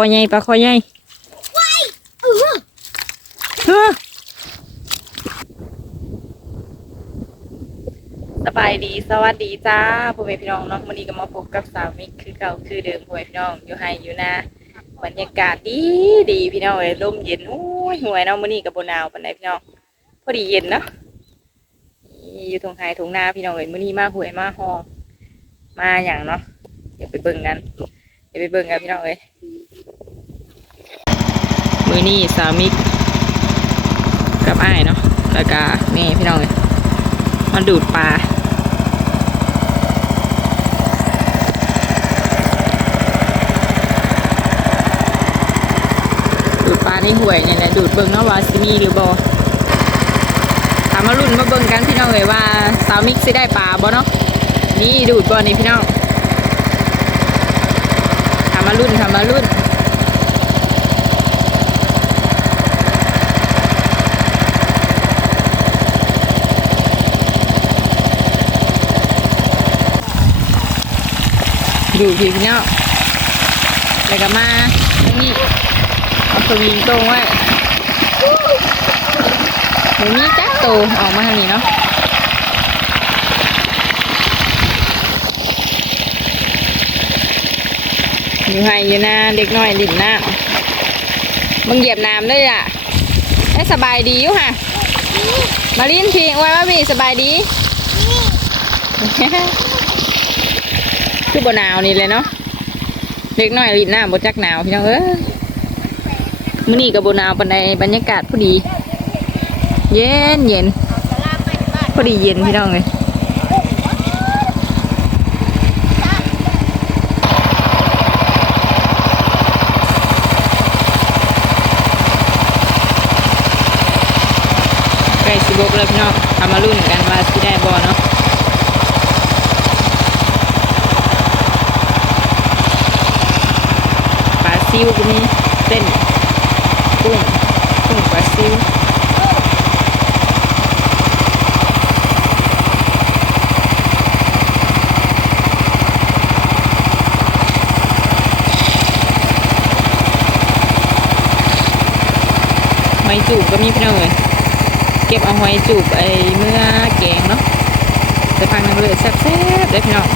อใหญ่ปลาคอใหญ่เออเฮ้อสบายดีสวัสดีจ้าพ่อแม่พี่น้องเนาะวันนี้ก็มาพบกับสาวมิกคือเก่าคือเดิมพ่อแม่พี่น้องอยู่ให้อยู่นะบรรยากาศดีดีพี่น้องเอ้ยลมเย็นโอ้ยหวยเนาะมื้อนี้ก็บ่หนาวปานใดพี่น้องพอดีเย็นเนาะนี่อยู่ตรงไฮตรงนาพี่น้องเอ้ยมื้อนี้มาหวยมาหองมาหยังเนาะเดี๋ยวไปเบิ่งกันเดี๋ยวไปเบิ่งกันพี่น้องเอ้ย มื้อนี้สามิกกับไอ้เนาะแล้วก็แม่พี่น้องเลยมันดูดปลาดูดปลาในห่วยเนี่ยแหละดูดเบิ่งเนาะว่าสิมีหรือบ่ถามมารุ่นมาเบิ่งกันพี่น้องเลยว่าสามิกสิได้ปลาบ่เนาะนี่ดูดบ่นี่พี่น้องถามมารุ่นถามมารุ่น ดูพี่พี่น้องแล้วก็มาตรงนี้เอาสวิงตรงไว้หมูมีจักโตวออกมาทางนี้เนาะอยู่ให้อยู่นะเด็กน้อยดิ่นน้ำมึงเหยียบน้ำเลยอะได้สบายดีอยู่ค่ะ มาลิ้นพิงไว้ว่ามีสบายดี คือบหนาวนี่เลยเนาะเล็กน้อยลินหน้าบจักหนาวพี่น้องเอ้ยมื้อนี้กับบหนาวปันใดบรรยากาศพอดี เย็นเย็นพอดีเย็นพี่น้องเลยใกล้สิบกแล้วพี่น้องทำมารุ่นกันว่าสิได้บ่เนาะ ปลา ซิวก็มีเส้นกุ้งกุ้งปลาซิวหอยจูบก็มีพี่น้องเลยเก็บเอาหอยจูบไอ้เมื่อแกงเนาะไปพังนึงเลยแซ่บๆเลยพี่น้อง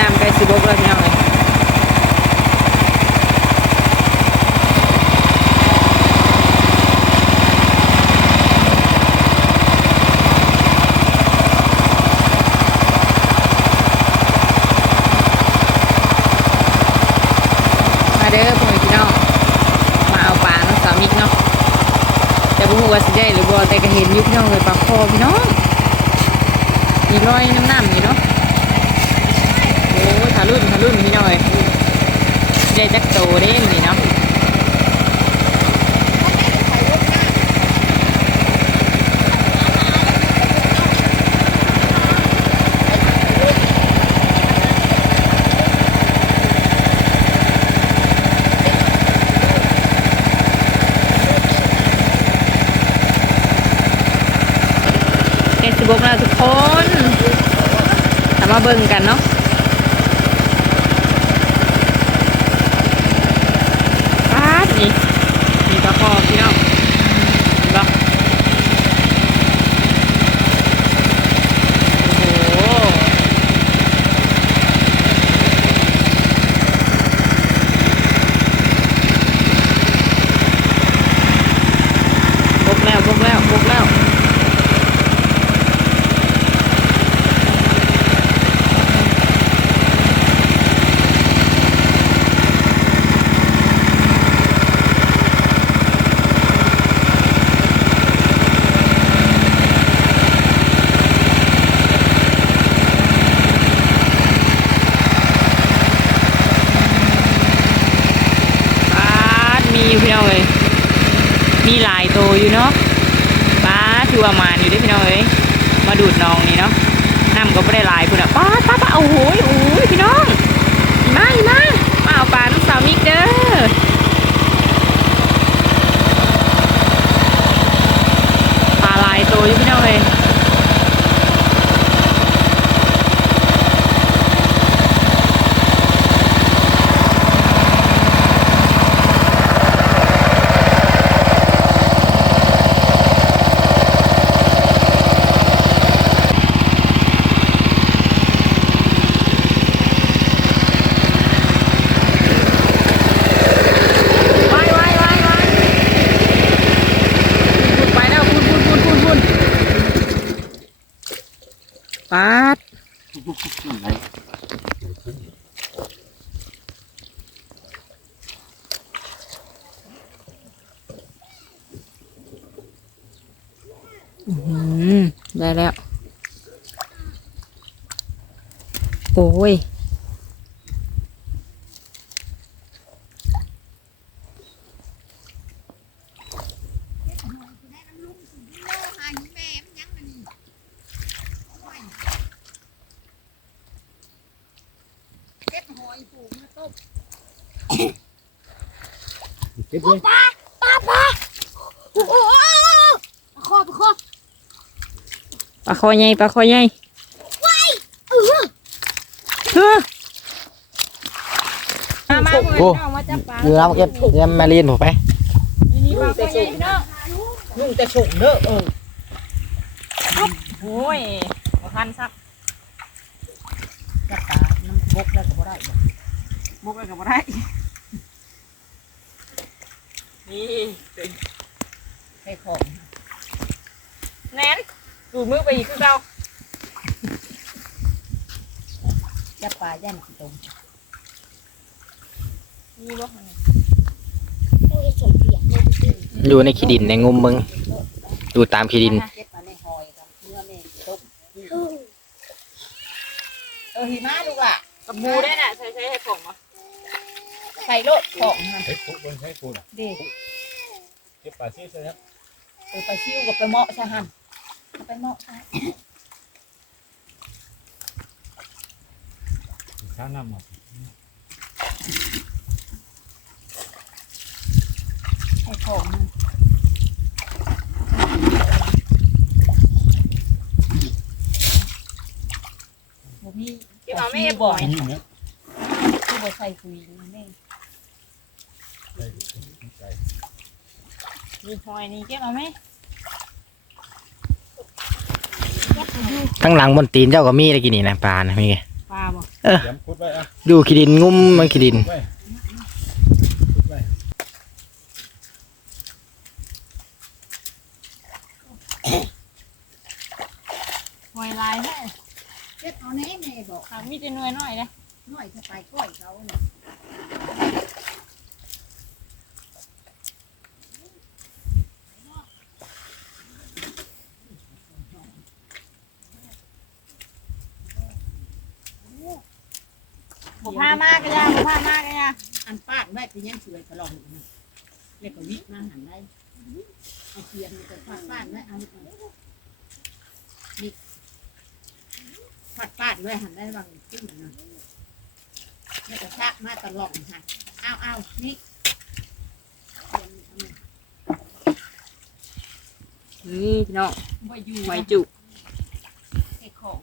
น้ำไก่ สิบกเลยพี่น้องเลยมาเด้อพ่อแม่พี่น้องมาเอาปลาเนาะสามิกเนาะแต่บุ้ว่าสิได้หรือบ่แต่ก็เห็นอยุบน้องเลยปลาคอพี่น้องมีรอยน้ำน้ำอยู่เนาะารุ่นทารุ่นพี่น้อยได้จักโตเด้มนี่เนาะเอสบกแล้วทุกคนทำมาเบิ่งกันเนาะ ปา มีลายโตอยู่เนาะป้าที่ว่ามาอยู่ด้วยพี่น้องเอ้ยมาดูดน้องนี่เนาะน้ำก็ไม่ได้ลายคุณอะป้าป้าป้าโอ้โหโอ้ยพี่น้องมามามาเอาปลาลูกสาวมิกเด้อปลาลายโตอยู่พี่น้องเอ้ย เก็บหอยผูกมาต้มเก็บเลยปลาปลาปลาโอ้โหปลาคอปลาคอ ป ลาคอใหญ่ปลาคอใหญ่เออเฮ้อมามาเพื่อนพี่น้องมาจับปลาเรือเราเก็บเรือมาเรียนผมไปนี่ปลาคอใหญ่พี่น้องนุ่งแต่ส่งเด้อเออโอ้ยบ่ทันซักจับตาน้ำบกแล้วก็บ่ได้บ่บุกเลยกับบ่ได้นี่ใส่ของแนน ดูดมือไปอีกคือเก่าจับปลาย่านขี้ตมนี่บ่ต้องจะส่งเปียกเลยจริงอยู่ในขี้ดินในงุมมึงอยู่ตามขี้ดิน เก็บมาในหอยกับเนื้อแม่ต้มๆอืมเออหิมะลูกอะกับหมูได้น่ะใช้ใช้ให้ผมบ่ใส่โลดของฮะเฮ้ยปุ๊บบนให้คุณเด็กเก็บปลาซีสเลยครับเออไปซิ่วกับไปเหมาะซะหัน เอาไปเหมาะซะช้าน้ำหมดใส่ของมันบ่มีที่มาไม่บ่บ่ออยยนี่เนี่ยที่บ่ใส่ปุ๋ยนี่แม่ใส่ใส่ มีหอยนี่เก็บเอาไหม ทั้งหลังบนตีนเจ้าก็มีอะไรกินนี่นะปลานะมีไงปลาบ่ย้ำคุดไว้อะอยู่ขี้ดินงุมมันขี้ดินคุดไว้คุดไว้หอยลายแม่เก็บเอาแน่แม่บอกค่ะมีแต่หน่วยน้อยเลยหน่อยจะไปก้อยเขาเนี่ย บ่พามากก็ยาบ่พามากก็ยาอันปาดไว้เป็นยังสวยตลอดนะแล้วก็วิทย์มาหันได้เอาเทียนไปปาดปาดไว้เอานี่ปาดปาดไว้หันได้บางขึ้นนะแล้วก็ชักมาตลอดค่ะเอาเอานี่นี่พี่น้องไว้อยู่หอยจุไอ้ของ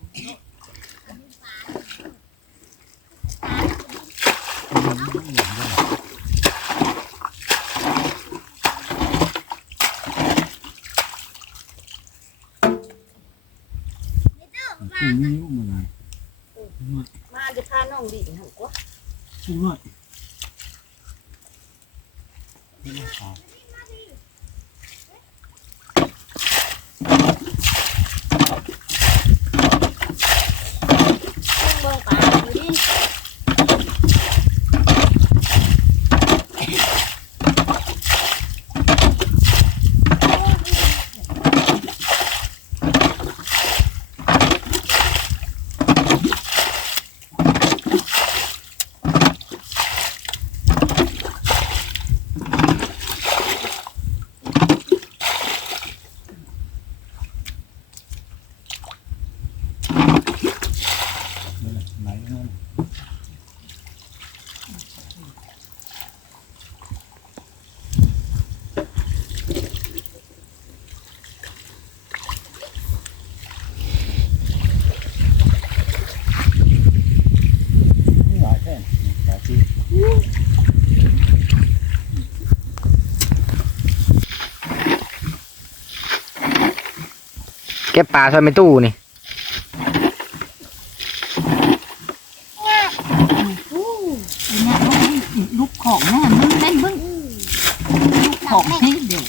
อืมนิ้วมันมาจะพาน้องดิหันกว่านหน่อยนี่มันขาบิ่งปลาอยู่ดิ นี่แหละไหนนั่น หลายแค่หลายที่ เก็บปลาใส่ในตู้นี่ลูกของนะมึงเล่นมึงลูกของนี่เดี๋ยว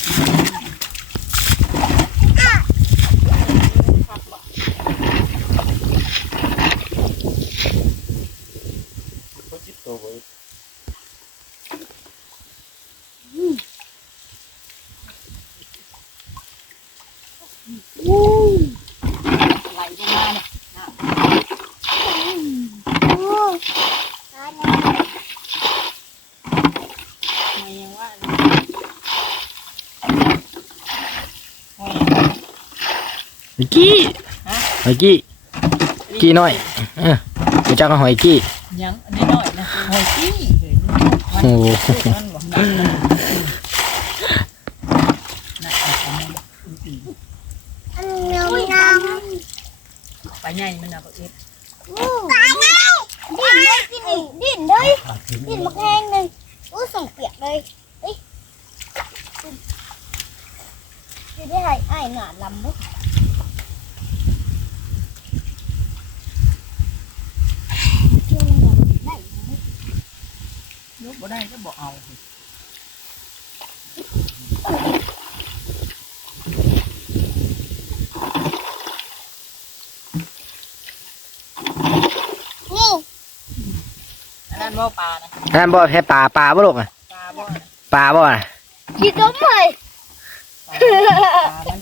กี้หอยกี้กี้น้อยเออรู้จักหอยกี้ยังนิดหน่อยนะหอยกี้โอ้ไปใหญ่มันนะก็เอ็ดำตายแล้วดิ้นเลยกินนี่ดิ้นเลยดิ้นมาแห้งเลยอู้ส่งเปียกเลยเฮ้ยจะได้ให้ไอ้หนาลำบุก ลูกบ่ได้ก็บอกเอา นี่ อันนั้นว่าปลานะนั่นบ่แพ้ปลาปลาบ่ลูกอะปลาบ่นะปลาบ่น่ะขี้ต้มเลยปลาปลา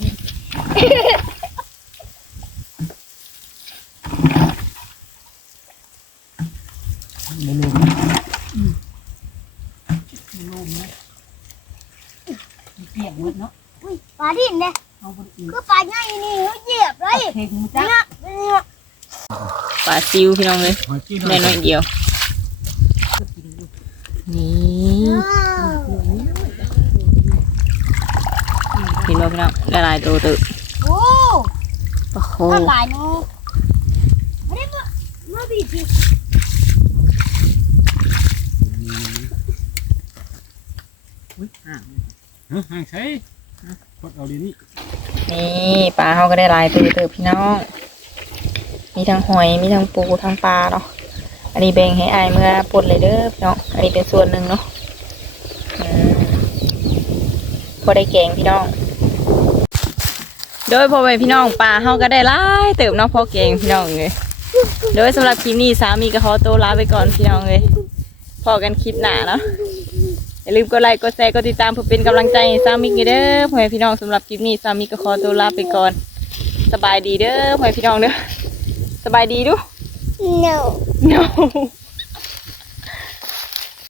มันลูมนะเกี่ยงหมดเนาะอุ้ยปลาดิ้นเนี่ยเอาบนอื่นคือปลาง่ายนี่เขาเหยียบเลยเพลงจ้าเนี่ยเนี่ยปลาซิวพี่น้องเลยหอยกี้ได้น้อยเดียว นี่ อ้าว เห็น บ่พี่น้องละลายตัวตึกโอ้โอ้โหนหลายเนาะไม่ได้มามาบีบสิอุ้ยห่างห่างใช้กดเอาดีนี่นี่ปลาเขาก็ได้หลายตัวตึกพี่น้อง มีทั้งหอยมีทั้งปูทั้งปลาเนาะอันนี้แบ่งให้อายเมื่อปลดเลยเด้อพี่น้องอันนี้เป็นส่วนหนึ่งเนาะพอได้แกงพี่น้อง โดยพอไปพี่น้องปลาเขาก็ได้หลายเติมเนาะพอแกงพี่น้องเลยโดยสำหรับคลิปนี้สามีก็ขอตัวลาไปก่อนพี่น้องเลยพอกันคลิปหน้าเนาะอย่าลืมกดไลค์กดแชร์กดติดตามเพื่อเป็นกำลังใจให้สามีกันเด้อพ่อแม่พี่น้องสำหรับคลิปนี้สามีก็ขอตัวลาไปก่อน สบายดีเด้อพ่อแม่พี่น้องเด้อสบายดีดู no no